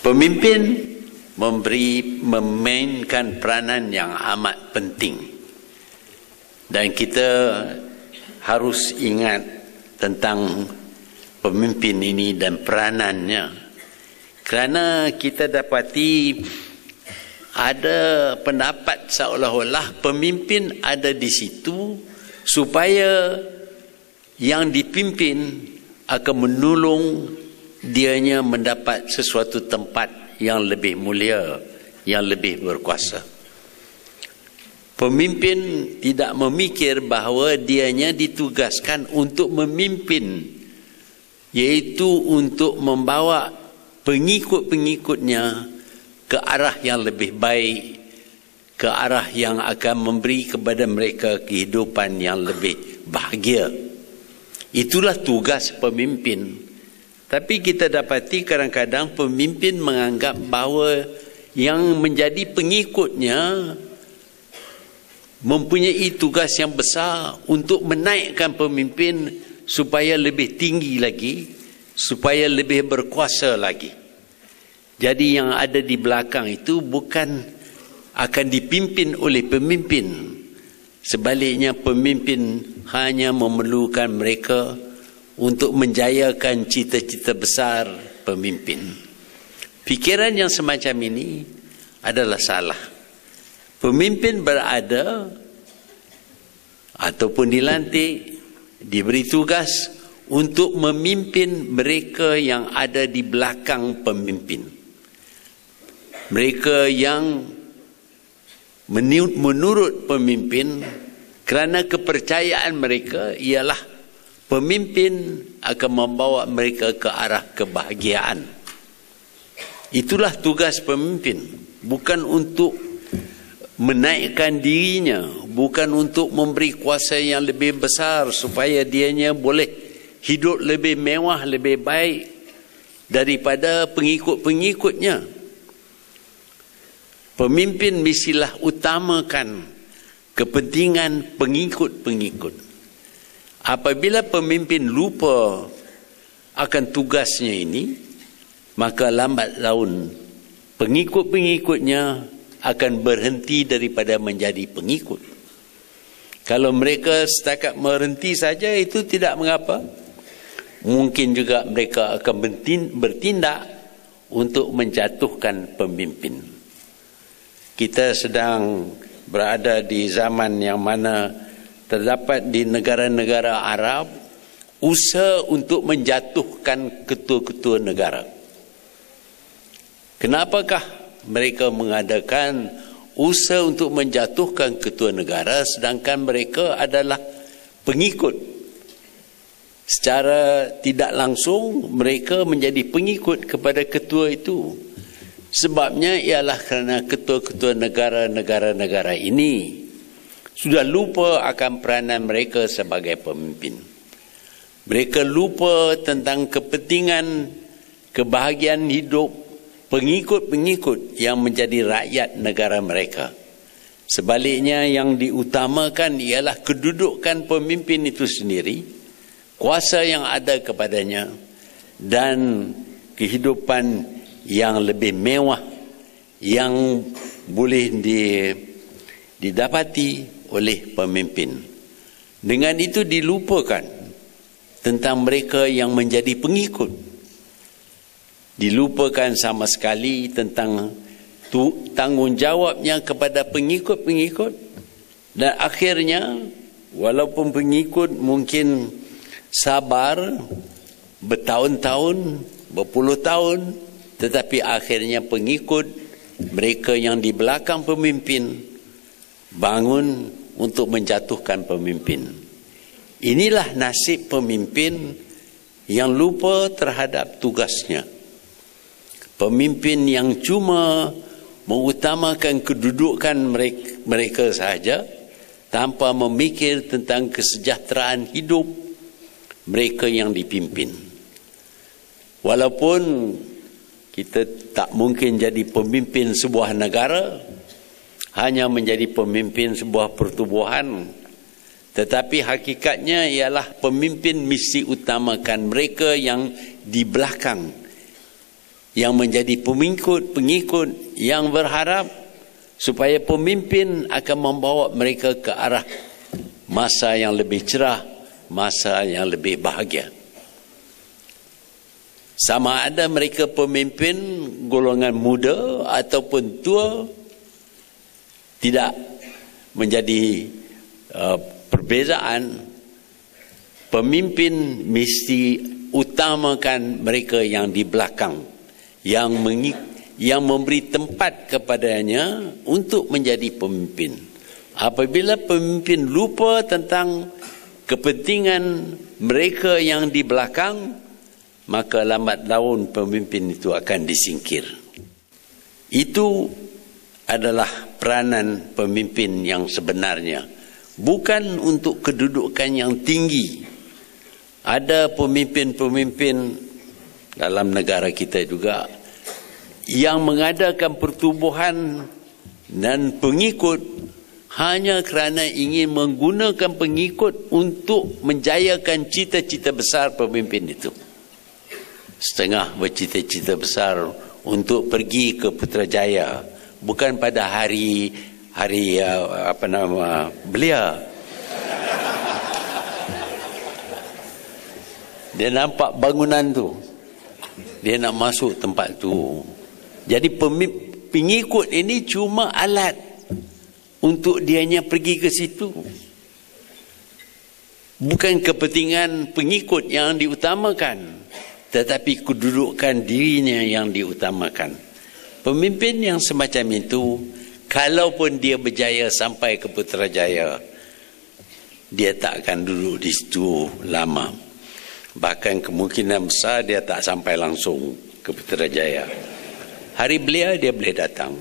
Pemimpin memainkan peranan yang amat penting. Dan kita harus ingat tentang pemimpin ini dan peranannya. Kerana kita dapati ada pendapat seolah-olah pemimpin ada di situ supaya yang dipimpin akan menolong dianya mendapat sesuatu tempat yang lebih mulia, yang lebih berkuasa. Pemimpin tidak memikir bahawa dianya ditugaskan untuk memimpin, iaitu untuk membawa pengikut-pengikutnya ke arah yang lebih baik, ke arah yang akan memberi kepada mereka kehidupan yang lebih bahagia. Itulah tugas pemimpin. Tapi kita dapati kadang-kadang pemimpin menganggap bahawa yang menjadi pengikutnya mempunyai tugas yang besar untuk menaikkan pemimpin supaya lebih tinggi lagi, supaya lebih berkuasa lagi. Jadi yang ada di belakang itu bukan akan dipimpin oleh pemimpin. Sebaliknya pemimpin hanya memerlukan mereka untuk menjayakan cita-cita besar pemimpin. Fikiran yang semacam ini adalah salah. Pemimpin berada ataupun dilantik, diberi tugas untuk memimpin mereka yang ada di belakang pemimpin. Mereka yang menurut pemimpin kerana kepercayaan mereka ialah pemimpin akan membawa mereka ke arah kebahagiaan. Itulah tugas pemimpin. Bukan untuk menaikkan dirinya. Bukan untuk memberi kuasa yang lebih besar supaya dianya boleh hidup lebih mewah, lebih baik daripada pengikut-pengikutnya. Pemimpin mestilah utamakan kepentingan pengikut-pengikut. Apabila pemimpin lupa akan tugasnya ini, maka lambat laun pengikut-pengikutnya akan berhenti daripada menjadi pengikut. Kalau mereka setakat berhenti saja, itu tidak mengapa. Mungkin juga mereka akan bertindak untuk menjatuhkan pemimpin. Kita sedang berada di zaman yang mana terdapat di negara-negara Arab usaha untuk menjatuhkan ketua-ketua negara. Kenapakah mereka mengadakan usaha untuk menjatuhkan ketua negara sedangkan mereka adalah pengikut? Secara tidak langsung mereka menjadi pengikut kepada ketua itu. Sebabnya ialah kerana ketua-ketua negara ini sudah lupa akan peranan mereka sebagai pemimpin. Mereka lupa tentang kepentingan kebahagiaan hidup pengikut-pengikut yang menjadi rakyat negara mereka. Sebaliknya yang diutamakan ialah kedudukan pemimpin itu sendiri, kuasa yang ada kepadanya, dan kehidupan yang lebih mewah yang boleh didapati oleh pemimpin. Dengan itu dilupakan tentang mereka yang menjadi pengikut. Dilupakan sama sekali tentang tanggungjawabnya kepada pengikut-pengikut. Dan akhirnya walaupun pengikut mungkin sabar bertahun-tahun, berpuluh tahun, tetapi akhirnya pengikut mereka yang di belakang pemimpin bangun untuk menjatuhkan pemimpin. Inilah nasib pemimpin yang lupa terhadap tugasnya. Pemimpin yang cuma mengutamakan kedudukan mereka sahaja tanpa memikir tentang kesejahteraan hidup mereka yang dipimpin. Walaupun kita tak mungkin jadi pemimpin sebuah negara, hanya menjadi pemimpin sebuah pertubuhan. Tetapi hakikatnya ialah pemimpin mesti utamakan mereka yang di belakang, yang menjadi pengikut yang berharap supaya pemimpin akan membawa mereka ke arah masa yang lebih cerah, masa yang lebih bahagia. Sama ada mereka pemimpin golongan muda ataupun tua, tidak menjadi perbezaan. Pemimpin mesti utamakan mereka yang di belakang, yang memberi tempat kepadanya untuk menjadi pemimpin. Apabila pemimpin lupa tentang kepentingan mereka yang di belakang, maka lambat laun pemimpin itu akan disingkir. Itu adalah peranan pemimpin yang sebenarnya. Bukan untuk kedudukan yang tinggi. Ada pemimpin-pemimpin dalam negara kita juga yang mengadakan pertubuhan dan pengikut hanya kerana ingin menggunakan pengikut untuk menjayakan cita-cita besar pemimpin itu. Setengah bercita-cita besar untuk pergi ke Putrajaya, bukan pada hari belia. Dia nampak bangunan tu, dia nak masuk tempat tu. Jadi pengikut ini cuma alat untuk dianya pergi ke situ. Bukan kepentingan pengikut yang diutamakan, tetapi kedudukan dirinya yang diutamakan. Pemimpin yang semacam itu, kalaupun dia berjaya sampai ke Putrajaya, dia tak akan duduk di situ lama. Bahkan kemungkinan besar dia tak sampai langsung ke Putrajaya. Hari belia dia boleh datang.